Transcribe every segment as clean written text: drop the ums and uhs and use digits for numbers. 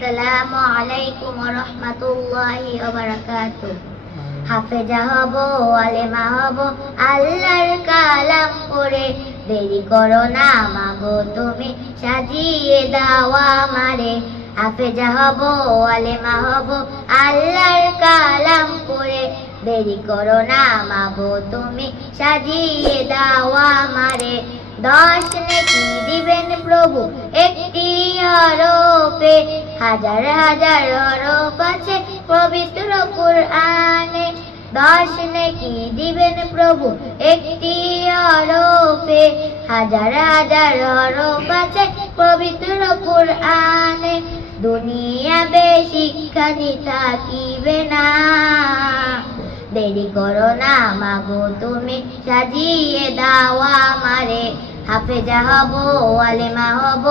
আসসালামু আলাইকুম ওয়া রাহমাতুল্লাহি ওয়া বারাকাতুহু। হাফেজা হব, আলেমা হব, আল্লাহর কালাম পড়ে। দেরি করো না মাগো তুমি, সাজিয়ে দাও আমারে। হাফেজা হব, আলেমা হব, আল্লাহর কালাম পড়ে। দেরি করো না মাগো তুমি, সাজিয়ে দাও আমারে। 10 নেকি দিবেন প্রভু একটি হরফে, হাজার হাজার হরফ আছে পবিত্র কুরআনে। 10 নেকি দিবেন প্রভু একটি হরফে, হাজার হাজার হরফ আছে পবিত্র কুরআনে। দুনিয়াতে শিক্ষা থাকিবে না, দেরি করো না মাগো তুমি, সাজিয়ে দাও আমারে। হাফেজা হব, আলেমা হব,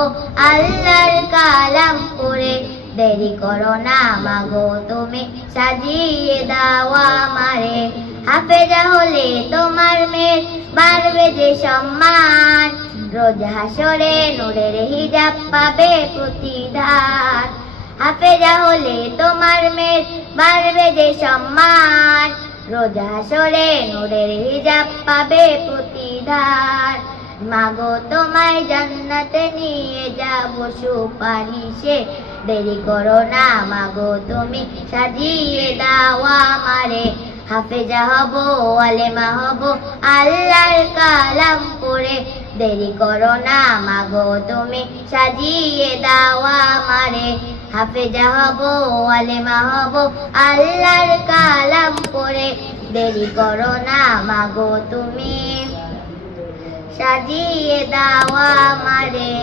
আল্লাহর কালাম পড়ে। দেরি করো না মাগো তুমি, সাজিয়ে দাও আমারে। হাফেজা হলে তোমার মেয়ের বাড়বে যে সম্মান, রোজ হাসরে নূরের হিজাব পাবে প্রতিদান। হাফেজা হলে তোমার মেয়ের বাড়বে যে সম্মান, রোজ হাসরে নূরের হিজাব পাবে প্রতিদান। মাগো তোমায় জান্নাতে নিয়ে যাব সুপারিশে। দেরি করো না মাগো তুমি, সাজিয়ে দাও আমারে। হাফেজা হব, আলেমা হব, আল্লাহর কালাম পড়ে। দেরি করো না মাগো তুমি, সাজিয়ে দাও আমারে। হাফেজা হব, আলেমা হব, আল্লাহর কালাম পড়ে। দেরি করো না মাগো তুমি, সাজিয়ে দাও আমারে।